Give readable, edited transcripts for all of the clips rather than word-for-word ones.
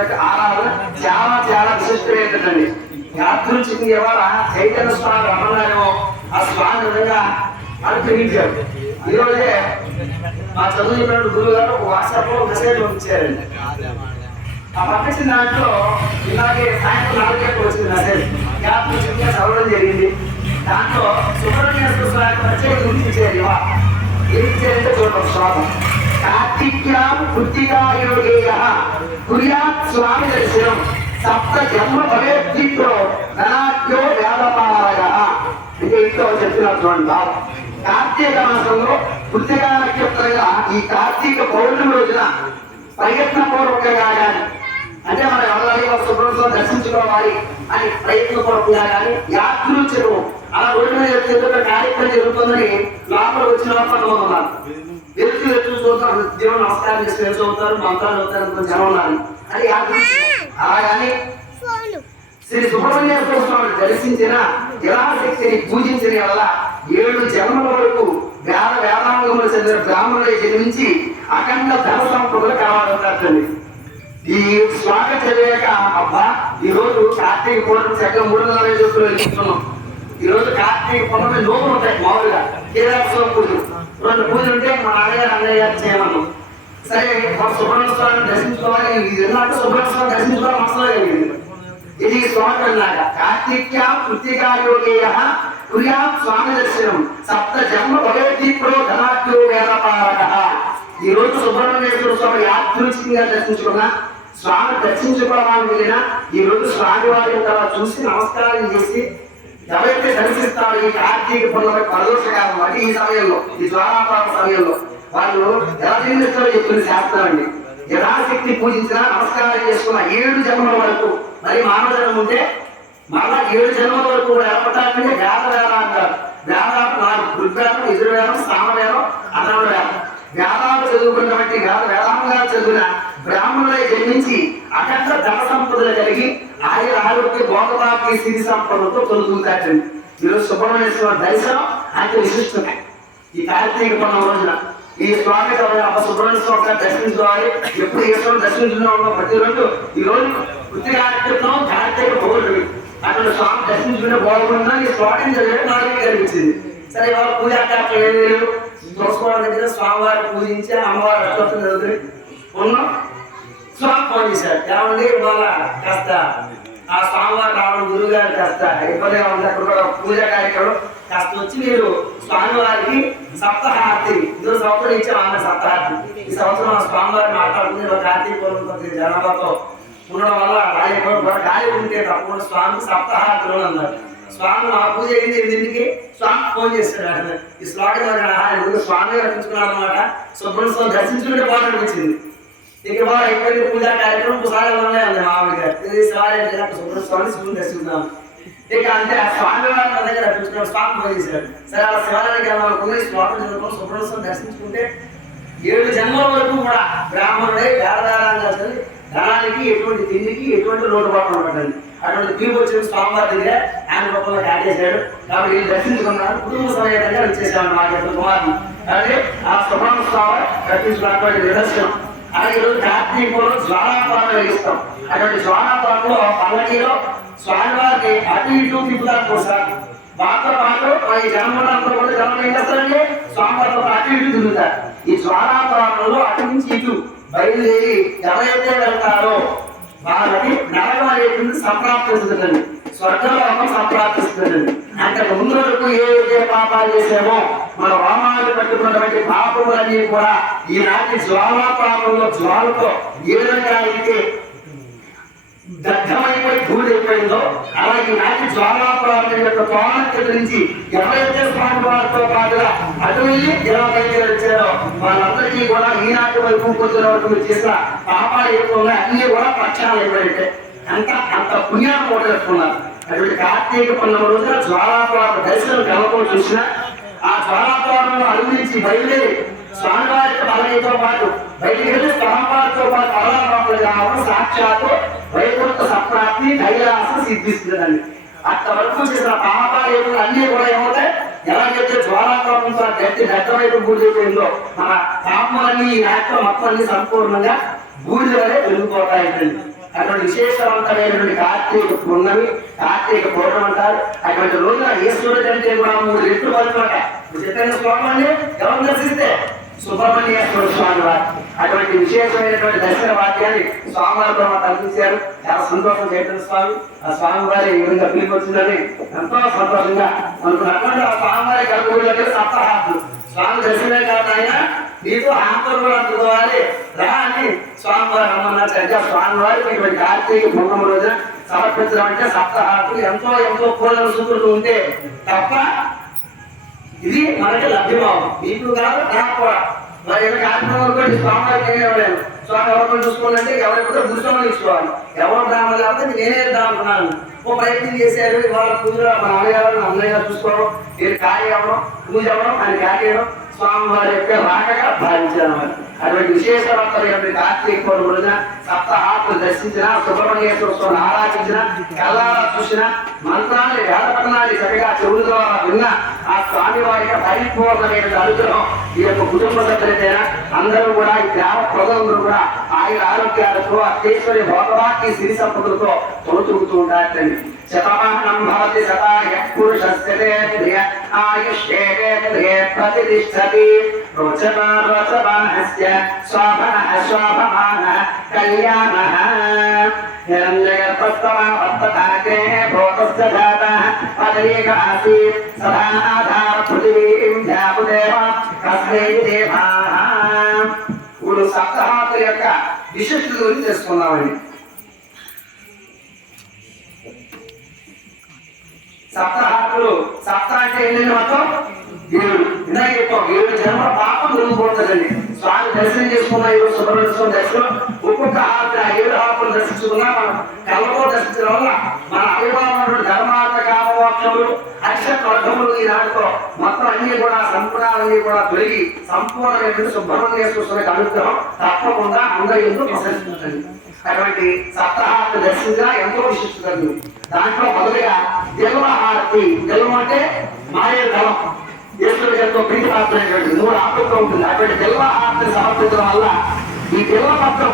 యొక్క ఆరాధన చాలా చాలా విశిష్టమైనదండి. యాదృచ్ఛికంగా ఇవాళ చైతన్య స్వామి రమణారేమో ఆ స్వామి విధంగా అనుగ్రహించారు. ఈరోజే మా చదువు చెప్పినట్టు గురువు గారు ఒక వాట్సాప్ లో మెసేజ్ పంపించారండి. ఆ పంపించిన దాంట్లో ఇలాగే సాయంత్రం 4 గంటలకు వచ్చింది మెసేజ్. యాదృచ్ఛికంగా చదవడం జరిగింది. దాంట్లో సుబ్రహ్మణ్యేశ్వర స్వామి ప్రత్యేక గురించి ఇచ్చారు. ఇవాళ ఏం ఇచ్చారంటే చూడండి శ్లోకం. కార్తిక్యాం కృత్తికాయోగేయ కుర్యాత్ స్వామి దర్శనం సప్త జన్మ భవేద్విప్రో ధనాఢ్యో వేదపారగ. అంటే ఇంట్లో చెప్తున్నారు చూడండి బాబు. కార్తీక మాసంలో కృత్తికా నక్షత్రంగా ఈ కార్తీక పౌర్ణమి రోజున ప్రయత్నపూర్వకంగా కానీ అంటే మనం ఎవరి సుబ్రహ్మణ్యం దర్శించుకోవాలి అని ప్రయత్నపూర్వకంగా కానీ యాదృచ్ఛికం అలా రోడ్డు మీద కార్యక్రమం జరుగుతుందని లోపల వచ్చిన వాళ్ళు ఉన్నారు. ఎదురు ఎదురు చూస్తారు, దేవుడు నమస్కారం చేసి చదువుతారు, మంత్రాలు చదువుతారు, జనం ఉన్నారు. అది అలాగని శ్రీ సుబ్రహ్మణ్యేశ్వర స్వామిని దర్శించిన జలాశక్తిని పూజించిన వల్ల 7 జన్మల వరకు వేదాంగములు చెందిన బ్రాహ్మణులై జన్మించి అఖండ ధన సంపదలు కావాలంటారండి. ఈ శ్లోక చదివాక అబ్బా ఈ రోజు కార్తీక పూర్ణమి చక్కగా 360 రోజులు వెళ్తున్నాం. ఈ రోజు కార్తీక పూర్ణమి లోపలు ఉంటాయి. మామూలుగా కేదారేశ్వర పూజలు 2 పూజలు ఉంటే మా నాన్నగారు అన్నయ్య గారు చేయమన్నాం. సరే మా సుబ్రహ్మణ్య స్వామిని దర్శించుకోవాలి. ఇది ఎలాంటి సుబ్రహ్మణ్య స్వామి దర్శించుకోవాలి అవసరం కలిగింది. ఇది శ్లోకం లాగ కార్తిక్యాం కృత్తికాయోగేయ కుర్యాత్ స్వామి దర్శనం సప్త జన్మ భవేద్విప్రో ధనాఢ్యో వేదపారగ. ఈ రోజు సుబ్రహ్మణ్యేశ్వర స్వామి యాదృచ్ఛికంగా దర్శించుకున్నా, స్వామి దర్శించుకోవడానికి వెళ్ళినా ఈ రోజు స్వామి వారి యొక్క చూసి నమస్కారం చేసి ఎవరైతే దర్శిస్తారో ఈ కార్తీక పౌర్ణమి ప్రదోషకాలం అంటే ఈ సమయంలో ఈ ద్వారాపాల సమయంలో వాళ్ళు ఎలా జీవిస్తారో చెప్తుంది శాస్త్రం అండి. యథాశక్తి పూజించిన నమస్కారం చేసుకున్న 7 జన్మల వరకు మరి మానవ జన్మ ఉంటే మళ్ళా 7 జన్మల వరకు ఏర్పడాలంటే వేదవేద అంటారు. వేదాలు 4 ఋగ్వేదం, యజుర్వేదం, సామవేదం, అథర్వవేదం. వేదాలు చదువుకున్నటువంటి వేదాంగాలు చదివిన బ్రాహ్మణులై జన్మించి అఖండ ధన సంపదలు కలిగి ఆయన ఆరోగ్య భోగభాగ్య స్థితి సంపదలతో తొలుగుతారండి. ఈరోజు సుబ్రహ్మణ్యేశ్వర దర్శనం అంటే విశిష్టమే. ఈ కార్తీక పౌర్ణమి రోజున ఈ స్వామి సుబ్రహ్మణ్య స్వామి దర్శించుకోవాలి. ఎప్పుడు ఈశ్వరం దర్శించుకున్న ప్రతిరోజు ఈ రోజు వృత్తి కార్యక్రమం కార్తీక పౌర్ణమి అక్కడ స్వామి దర్శించుకునే బాగుందా ఈ స్వామిని చదివే నాకే కనిపించింది. సరే ఇవాళ పూజా కార్యక్రమం ఏం లేదు. తులసికోట దగ్గర స్వామివారిని పూజించి అమ్మవారి రథోత్సవం చదువుతుంది ఉన్నాం. స్వామి ఫోన్ చేశారు, ఏమండి ఇవాళ కాస్త ఆ స్వామివారు రావడం గురువు గారు కాస్త ఇబ్బందిగా ఉంది, అక్కడ కూడా పూజా కార్యక్రమం కాస్త వచ్చి మీరు స్వామివారికి సప్తహారతి ఇందులో సంవత్సరం ఇచ్చాం అన్న సప్తహారతి. ఈ సంవత్సరం స్వామివారిని మాట్లాడుతుంది కార్తీక పౌర్ణమి జనాభాతో ఉండడం వల్ల రాజకీయ గాలి ఉంటే తప్పకుండా స్వామికి సప్తహారతిలో అన్నారు. స్వామి మా పూజ అయింది 8కి స్వామి ఫోన్ చేస్తాడు. ఈ శ్లోకం ఆయన స్వామి రచించుకున్నాడు అనమాట. సుబ్రహ్మణ్య స్వామి దర్శించుకుంటే బాగా అనిపించింది. ఇక బాగా అయిపోయింది పూజా కార్యక్రమం ఒకసారి ఉంది మామూలుగా సుబ్రహ్మణ్య స్వామిని శివుని దర్శించుకున్నాం. ఇక అంటే ఆ స్వామి వారి దగ్గర రచించుకున్నాడు. స్వామి ఫోన్ చేశాడు. సరే ఆ శివాలయానికి వెళ్ళాలనుకున్న ఈ శ్లోకం చదువుకొని సుబ్రహ్మణ్య స్వామి దర్శించుకుంటే 7 జన్మల వరకు కూడా బ్రాహ్మణుడై వేదవేదాంగా చదివి ధనానికి ఎటువంటి తిండికి ఎటువంటి లోటుపాటు ఉండటండి. అటువంటి తీర్పు వచ్చిన స్వామివారి దగ్గర ఆయన రూపంలో యాడ్ చేశాడు. కాబట్టి వీళ్ళు దర్శించుకున్నారు. కుటుంబ సమేతంగా వచ్చేసామని మా యొక్క కుమారుని. కాబట్టి ఆ సుబ్రహ్మణ్య స్వామి దర్శించుకున్నటువంటి నిదర్శనం. అలాగే ఈరోజు కార్తీకంలో జ్వాలాపాలను వెలిగిస్తాం. అటువంటి జ్వాలాపాలలో పల్లకీలో స్వామివారిని అటు ఇటు తిప్పుతారు కోసారు. వాటితో పాటు ఈ జన్మలందరూ కూడా జన్మ ఏం చేస్తారంటే స్వామివారితో అటు ఇటు తిరుగుతారు. ఈ జ్వాలాపాలలో అటు నుంచి ఇటు బయలుదేరి ఎవరైతే వెళ్తారో వాళ్ళకి నరకం అనేటువంటి సంప్రాప్తిస్తుందండి. స్వర్గలోకం సంప్రాప్తిస్తుందండి. అంతకు ముందు వరకు ఏ పాపాలు చేసామో మన రోమాలు పట్టుకున్నటువంటి పాపములన్నీ కూడా ఈనాటి జ్వాలా పాపంలో జ్వాలతో ఏ విధంగా అయితే దగ్ధమైపోయి దూరైపోయిందో అలాగే ఈనాటి జ్వాలాపురం యొక్క తోమత్తి నుంచి ఎవరైతే స్వామి వారితో పాటుగా అటు వెళ్ళి ఎవరైతే వచ్చారో వాళ్ళందరికీ కూడా ఈనాటి వరకు పొద్దున వరకు చేసిన పాపాలు ఎక్కువగా అన్ని కూడా పక్షాలు అయిపోయింటే అంత పుణ్యాన్ని పోగొట్టుకున్నారు. అటువంటి కార్తీక పౌర్ణమి రోజున జ్వాలాపురం దర్శనం కలవడం చూసిన ఆ జ్వాలాపురంలో అడుగు నుంచి బయలుదేరి స్వామివారి పదవితో పాటు బయటికి వెళ్ళి స్వామివారితో పాటు పదవి రావడం సాక్షాత్తు వైకుంఠ సంప్రాప్తి కైలాసం సిద్ధిస్తుందండి. అంతవరకు చేసిన పాపాలు అన్ని కూడా ఏమవుతాయి? ఎలాగైతే జ్వాలాపురంతో గట్టి దట్టమైపు బూడిదైపోయిందో మన పాపములన్నీ ఈ నాట్యం మొత్తం సంపూర్ణంగా బూడిద వలె వెలిగిపోతాయండి. అటువంటి విశేషవంతమైనటువంటి కార్తీక పున్నమి, కార్తీక పూర్ణం అంటారు. అటువంటి రోజున ఈశ్వరుడు కంటే కూడా 3 రెట్లు పడుతుంట. చెప్పిన శ్లోకం అండి, ఎవరు దర్శిస్తే సుబ్రహ్మణ్యేశ్వర స్వామి వారు అటువంటి విశేషమైనటువంటి దర్శన వాక్యాన్ని స్వామివారితో కల్పించారు. చాలా సంతోషం చైతన్య స్వామి, ఆ స్వామి వారి ఈ విధంగా పిలిపొచ్చిందని ఎంతో సంతోషంగా అనుకున్నటువంటి ఆ స్వామివారి కలుగుళ్ళకి సప్తహాతులు స్వామి దర్శనమే కాదు, ఆయన నీకు హాంతులు కూడా అందుకోవాలి రా అని స్వామివారు రమ్మన్నారు. స్వామివారికి ఇటువంటి కార్తీక పూర్ణమ రోజున సమర్పించడం అంటే సప్తహాతులు ఎంతో పూర్ణ సూత్రులు ఉంటే తప్ప ఇది మనకి లభ్యమవు. నీకు కాదు నాకు కూడా మరి ఇలా కార్యక్రమం స్వామివారికి ఇవ్వలేను. స్వామి ఎవరిని చూసుకోవాలంటే ఎవరికి గురుస్వామి తీసుకోవాలి. ఎవరు బ్రాహ్మణులు లేకపోతే నేనే ఇద్దాం అనుకున్నాను. ఓ ప్రయత్నం చేశారు. ఇవాళ పూజలో మన అన్నయ్య గారు చూసుకోవడం, నేను కార్య అవ్వడం, పూజ అవ్వడం, ఆయన కార్యడం స్వామివారి యొక్క రాకగా భావించాను. అటువంటి విశేషవంతమైనటువంటి కార్తీక పౌర్ణమి రోజున సప్తహాతులు దర్శించిన, సుబ్రహ్మణ్యేశ్వర స్వామిని ఆరాధించిన, కళ్ళారా చూసిన, మంత్రాన్ని వేదపఠనాన్ని చక్కగా చెవుల ద్వారా విన్న ఆ స్వామి వారి యొక్క పరిపూర్ణమైన అనుగ్రహం ఈ యొక్క కుటుంబ సభ్యులైనా అందరూ కూడా ఈ గ్రామ ప్రజలందరూ కూడా ఆయన ఆరోగ్యాలతో అత్యేశ్వరి భోగవాక్య సిరి సంపదలతో తొలుతూగుతూ ఉంటారండి. శతమానం భవతి శతాయ పురుషస్య ఆయుష్యేంద్రియే ప్రతిష్టతి రోచమానస్య స్వాభనః స్వాభమానః కళ్యాణః నిరంజయపస్తమావర్తతాకే భూతస్య జాతః పదయేకాసీత్ సదా ఆధార పృథివీం ధ్యాపుదేవ కస్మై దేవాః. ఇప్పుడు సప్తహాతుల యొక్క విశిష్టత గురించి తెలుసుకుందామండి. సప్తహాతులు సప్త అంటే ఏంటంటే మొత్తం 7. ఇందాక చెప్పాం 7 జన్మల పాపం దొరికిపోతుందండి. స్వామి దర్శనం చేసుకున్న ఈరోజు సుబ్రహ్మణ్య స్వామి దర్శనం ఒక్కొక్క హారతి 7 హారతులు దర్శించుకున్నా మనం కళ్ళతో దర్శించడం వల్ల మన అభిమానుడు ధర్మార్థ కామమోక్షములు అక్షర వర్గములు ఈ నాటితో మొత్తం అన్ని కూడా సంపూర్ణాలన్నీ కూడా తొలగి సంపూర్ణమైనటువంటి సుబ్రహ్మణ్యేశ్వర స్వామి అనుగ్రహం తప్పకుండా అందరి ఎందుకు ప్రశంసించండి. అటువంటి సప్తహారతి దర్శించిన ఎంతో విశిష్టత. దాంట్లో మొదలుగా జన్మహారతి, జన్మం అంటే మాయ దళం, ఈశ్వరుడు ఎంతో ప్రీతిపాత్రైనటువంటి 3 ఆకులతో ఉంటుంది. అటువంటి జన్మహారతిని సమర్పించడం వల్ల ఈ జన్మపత్రం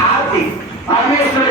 హారతి పరమేశ్వరుడు